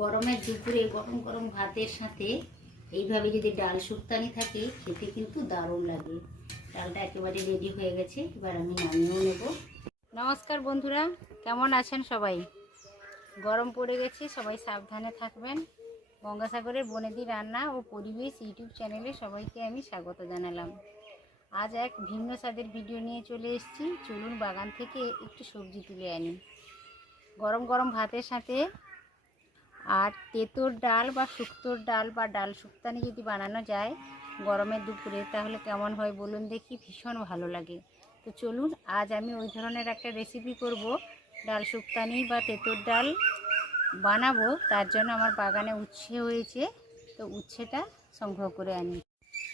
গরমের দুপুরে গরম গরম ভাতের সাথে এইভাবে যদি ডাল শুক্তানি থাকে খেতে কিন্তু দারুণ লাগে। ডালটা একেবারে রেডি হয়ে গেছে, এবার আমি নামিয়েও নেব। নমস্কার বন্ধুরা, কেমন আছেন সবাই? গরম পড়ে গেছে, সবাই সাবধানে থাকবেন। গঙ্গাসাগরের বনেদি রান্না ও পরিবেশ ইউটিউব চ্যানেলে সবাইকে আমি স্বাগত জানালাম। আজ এক ভিন্ন স্বাদের ভিডিও নিয়ে চলে এসেছি। চলুন বাগান থেকে একটু সবজি তুলে আনি। গরম গরম ভাতের সাথে আর তেঁতোর ডাল বা শুক্তোর ডাল বা ডাল শুক্তানি যদি বানানো যায় গরমের দুপুরে, তাহলে কেমন হয় বলুন দেখি? ভীষণ ভালো লাগে। তো চলুন, আজ আমি ওই ধরনের একটা রেসিপি করব। ডাল শুক্তানি বা তেঁতোর ডাল বানাবো, তার জন্য আমার বাগানে উচ্ছে হয়েছে, তো উচ্ছেটা সংগ্রহ করে আনি।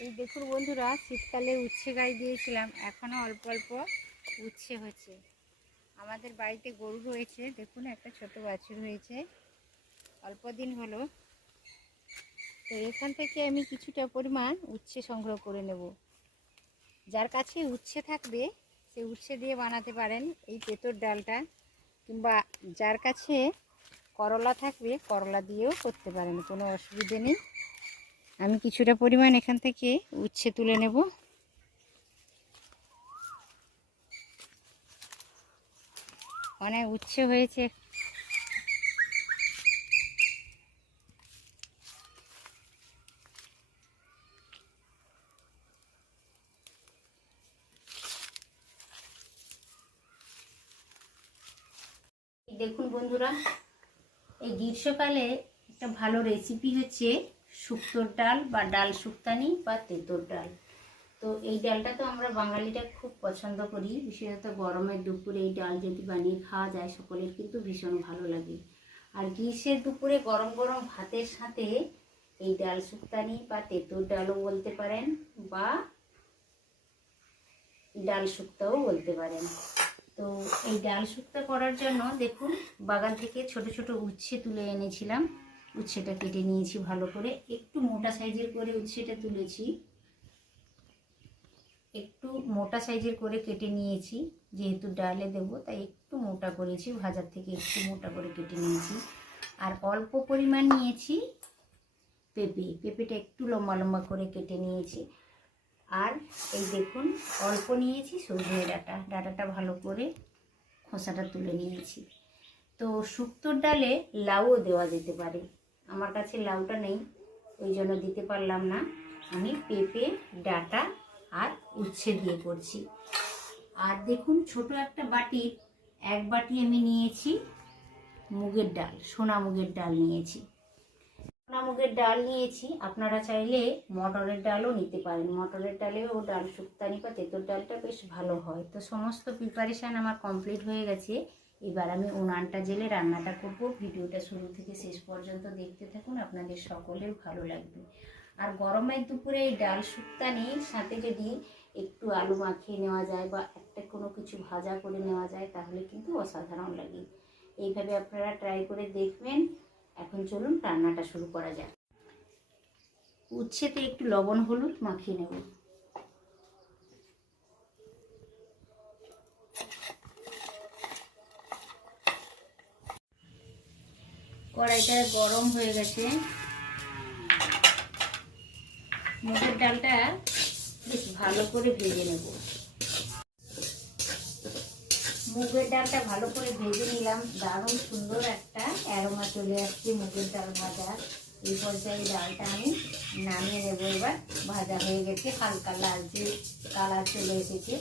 এই দেখুন বন্ধুরা, শীতকালে উচ্ছে গাছ দিয়েছিলাম, এখনও অল্প অল্প উচ্ছে হচ্ছে। আমাদের বাড়িতে গরু রয়েছে, দেখুন একটা ছোট বাছুর হয়েছে, অল্প দিন হলো। তো এখান থেকে আমি কিছুটা পরিমাণ উচ্ছে সংগ্রহ করে নেব। যার কাছে উচ্ছে থাকবে সে উচ্ছে দিয়ে বানাতে পারেন এই তেঁতোর ডালটা, কিংবা যার কাছে করলা থাকবে করলা দিয়েও করতে পারেন, কোনো অসুবিধে নেই। আমি কিছুটা পরিমাণ এখান থেকে উচ্ছে তুলে নেব। অনেক উচ্ছে হয়েছে। দেখুন বন্ধুরা, এই গ্রীষ্মকালে একটা ভালো রেসিপি হচ্ছে শুক্তোর ডাল বা ডাল শুক্তানি বা তেঁতোর ডাল। তো এই ডালটা তো আমরা বাঙালিরা খুব পছন্দ করি, বিশেষত গরমের দুপুরে এই ডাল যদি বানিয়ে খাওয়া যায় সকলের কিন্তু ভীষণ ভালো লাগে। আর গ্রীষ্মের দুপুরে গরম গরম ভাতের সাথে এই ডাল শুক্তানি বা তেঁতোর ডালও বলতে পারেন, বা ডাল শুক্তাও বলতে পারেন। তো এই ডাল শুক্তা করার জন্য দেখুন, বাগান থেকে ছোট ছোট উচ্ছে তুলে এনেছিলাম। উচ্ছেটা কেটে নিয়েছি ভালো করে, একটু মোটা সাইজের করে উচ্ছেটা তুলেছি, একটু মোটা সাইজের করে কেটে নিয়েছি, যেহেতু ডালে দেবো তাই একটু মোটা করেছি, ভাজার থেকে একটু মোটা করে কেটে নিয়েছি। আর অল্প পরিমাণ নিয়েছি পেঁপেটা একটু লম্বা লম্বা করে কেটে নিয়েছি। আর এই দেখুন, অল্প নিয়েছি সজনে ডাঁটাটা ভালো করে খোসাটা তুলে নিয়েছি। তো শুক্তোর ডালে লাউও দেওয়া যেতে পারে, আমার কাছে লাউটা নেই, ওই জন্য দিতে পারলাম না। আমি পেঁপে, ডাঁটা আর উচ্ছে দিয়ে করছি। আর দেখুন, ছোট একটা বাটির 1 বাটি আমি নিয়েছি মুগের ডাল, সোনা মুগের ডাল নিয়েছি। সোনা মুগের ডাল নিয়েছি, আপনারা চাইলে মটরের ডালও নিতে পারেন। মটরের ডালেও ডাল শুক্তানি বা তেঁতোর ডালটা বেশ ভালো হয়। তো সমস্ত প্রিপারেশান আমার কমপ্লিট হয়ে গেছে। এবার আমি উনানটা জেলে রান্নাটা করব। ভিডিওটা শুরু থেকে শেষ পর্যন্ত দেখতে থাকুন, আপনাদের সকলের ভালো লাগবে। আর গরমের দুপুরে এই ডাল শুক্তানির সাথে যদি একটু আলু মাখিয়ে নেওয়া যায় বা একটা কোনো কিছু ভাজা করে নেওয়া যায়, তাহলে কিন্তু অসাধারণ লাগে। এইভাবে আপনারা ট্রাই করে দেখবেন। এখন চলুন রান্নাটা শুরু করা যাক। উচ্ছেতে একটু লবণ হলুদ মাখিয়ে নেব। কড়াইটা গরম হয়ে গেছে। মুগের ডালটা বেশ ভালো করে ভেজে নেব। মুগের ডালটা ভালো করে ভেজে নিলাম, দারুণ সুন্দর একটা অ্যারোমা চলে আসছে মুগের ডাল ভাজা। এই পর্যায়ে ডালটা আমি নামিয়ে নেব। এবার ভাজা হয়ে গেছে, হালকা লালচে কালার চলে এসেছে,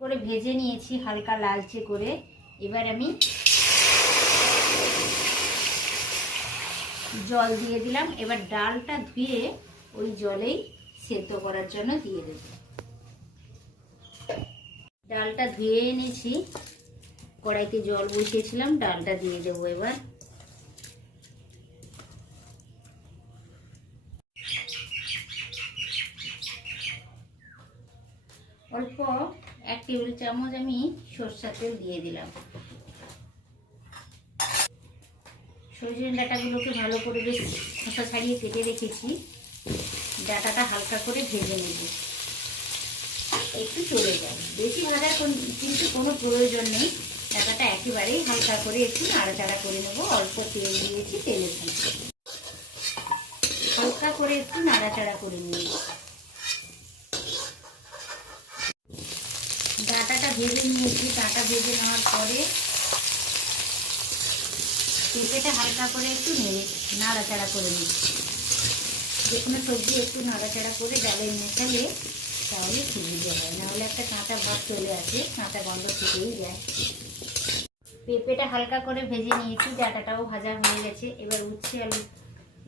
করে ভেজে নিয়েছি হালকা লালচে করে। এবার আমি জল দিয়ে দিলাম। এবার ডালটা ধুয়ে ওই জলেই সেদ্ধ করার জন্য দিয়ে দেব। ডালটা ধুয়ে এনেছি, কড়াইতে জল বসিয়েছিলাম, ডালটা দিয়ে দেবো। এবার অল্প 1 টেবিল চামচ আমি সরষের তেল দিয়ে দিলাম। সজনে ডাঁটাগুলোকে ভালো করে বেশ খোসা ছাড়িয়ে কেটে রেখেছি। ডাঁটাটা হালকা করে ভেজে নেব, একটু চলে যায়, বেশি ভাজার কিন্তু কোনো প্রয়োজন নেই। ডাটাটা একেবারেই হালকা করে একটু নাড়াচাড়া করে নেবো। অল্প তেল দিয়েছি, তেলের সাথে হালকা করে একটু নাড়াচাড়া করে নিয়ে ডাটাটা ভেজে নিয়েছি। ডাটা ভেজে নেওয়ার পরে পেঁপেটা হালকা করে একটু নাড়াচাড়া করে নিচ্ছি। যে কোনো সবজি একটু নাড়াচাড়া করে ডালে মেশালে তাহলে সুবিধে হয়, নাহলে একটা কাঁচা ভাব চলে আসে, কাঁচা গন্ধ থেকেই যায়। পেঁপেটা হালকা করে ভেজে নিয়েছি, ডাটাটাও ভাজা হয়ে গেছে। এবার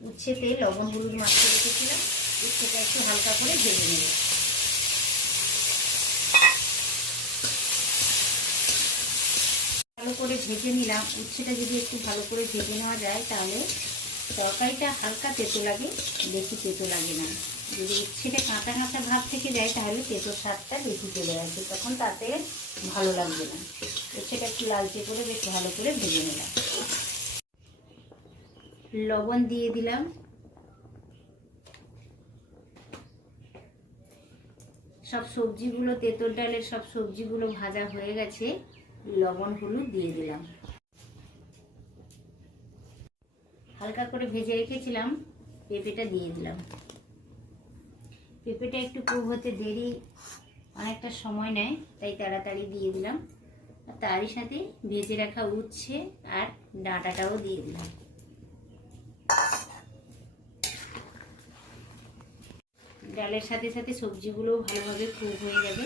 উচ্ছেতে লবণ হলুদ মাখিয়ে রেখেছিলাম, উচ্ছেটা একটু হালকা করে ভেজে নেব। ভালো করে ভেজে নিলাম। উচ্ছেটা যদি একটু ভালো করে ভেজে নেওয়া যায় তাহলে তরকারিটা হালকা তেতো লাগে, বেশি তেতো লাগে না। যদি উচ্ছেটা কাঁচা কাঁচা ভাব থেকে যায় তাহলে তেতোর স্বাদটা বেশি চলে আসবে, তখন তাতে ভালো লাগবে না। উচ্ছেটা একটু লালচে করে বেশ ভালো করে ভেজে নিলাম। লবণ দিয়ে দিলাম। সব সবজিগুলো, তেঁতুল ডালের সব সবজিগুলো ভাজা হয়ে গেছে। লবণ হলুদ দিয়ে দিলাম। হালকা করে ভেজে রেখেছিলাম পেঁপেটা দিয়ে দিলাম। পেঁপেটা একটু কুক হতে দেরি, অনেকটা সময় নেয়, তাই তাড়াতাড়ি দিয়ে দিলাম। আর তারই সাথে ভেজে রাখা উচ্ছে আর ডাঁটাটাও দিয়ে দিলাম। ডালের সাথে সাথে সবজিগুলোও ভালোভাবে কুক হয়ে যাবে।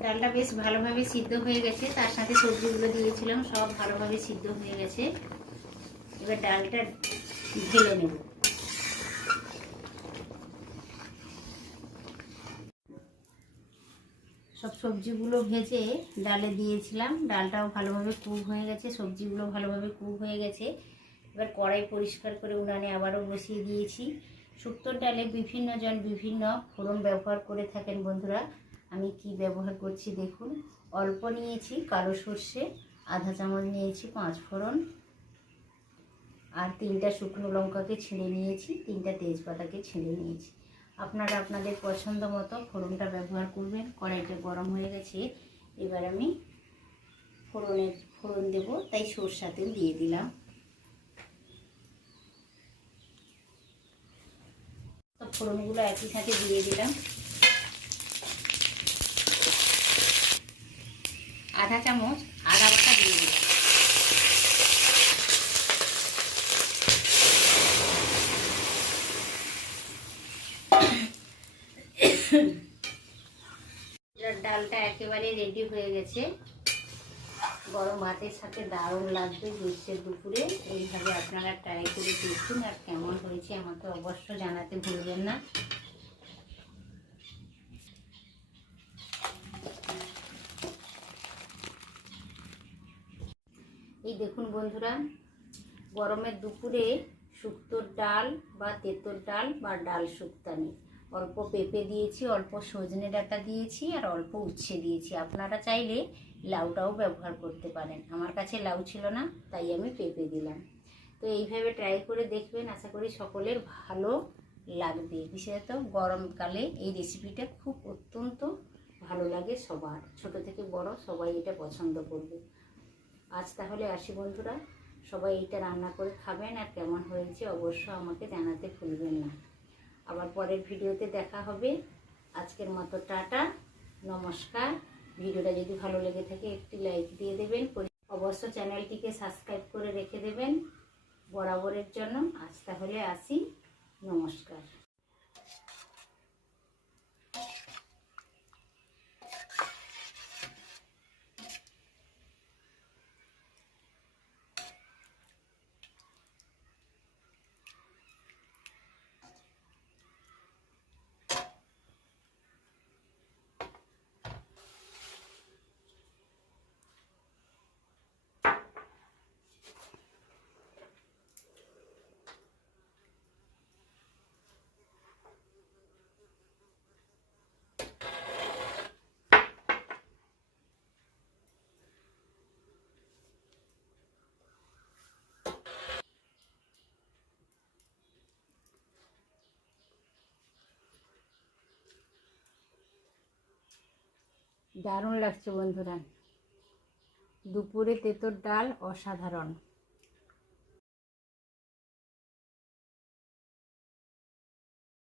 ডালটা বেশ ভালোভাবে সিদ্ধ হয়ে গেছে, তার সাথে সবজিগুলো দিয়েছিলাম, সব ভালোভাবে সিদ্ধ হয়ে গেছে। এবার ডালটা ঢেলে নেব। সব সবজিগুলো ভেজে ডালে দিয়েছিলাম, ডালটাও ভালোভাবে কুক হয়ে গেছে, সবজিগুলো ভালোভাবে কুক হয়ে গেছে। এবার কড়াই পরিষ্কার করে উনানে আবারও বসিয়ে দিয়েছি। শুক্তোর ডালে বিভিন্ন জন বিভিন্ন ফোড়ন ব্যবহার করে থাকেন বন্ধুরা, আমি কি ব্যবহার করছি দেখুন। অল্প নিয়েছি কালো সর্ষে, আধা চামচ নিয়েছি 5 ফোড়ন, আর 3টা শুকনো লঙ্কাকে ছিঁড়ে নিয়েছি, 3টা তেজপাতাকে ছিঁড়ে নিয়েছি। আপনারা আপনাদের পছন্দ মতো ফোড়নটা ব্যবহার করবেন। কড়াইটা গরম হয়ে গেছে, এবার আমি ফোড়ন দেব, তাই সরষা তেল দিয়ে দিলাম। তো ফোড়নগুলো একই সাথে দিয়ে দিলাম। আধা চামচ আদা বাটা দিয়ে দিলাম। ডালটা একেবারে রেডি হয়ে গেছে। গরম ভাতের সাথে দারুণ লাগবে গ্রীষ্মের দুপুরে। এইভাবে আপনারা ট্রাই করে দেখুন, আর কেমন হয়েছে আমাকে অবশ্য জানাতে ভুলবেন না। এই দেখুন বন্ধুরা, গরমের দুপুরে শুক্তোর ডাল বা তেঁতুল ডাল বা ডাল শুক্তানি, অল্প পেঁপে দিয়েছি, অল্প সজনে ডাঁটা দিয়েছি, আর অল্প উচ্ছে দিয়েছি। আপনারা চাইলে লাউটাও ব্যবহার করতে পারেন, আমার কাছে লাউ ছিল না তাই আমি পেঁপে দিলাম। তো এইভাবে ট্রাই করে দেখবেন, আশা করি সকলের ভালো লাগবে। বিশেষত গরমকালে এই রেসিপিটা খুব অত্যন্ত ভালো লাগে সবার, ছোট থেকে বড় সবাই এটা পছন্দ করবে। আজ তাহলে আসি বন্ধুরা, সবাই এটা রান্না করে খাবেন, আর কেমন হয়েছে অবশ্য আমাকে জানাতে ভুলবেন না। আবার পরের ভিডিওতে দেখা হবে। আজকের মতো টাটা, নমস্কার। ভিডিওটা যদি ভালো লেগে থাকে একটি লাইক দিয়ে দেবেন, অবশ্য চ্যানেলটিকে সাবস্ক্রাইব করে রেখে দেবেন বরাবরের জন্য। আজ তাহলে আসি, নমস্কার। দারুণ লাগছে বন্ধুরা, দুপুরে তেঁতোর ডাল অসাধারণ।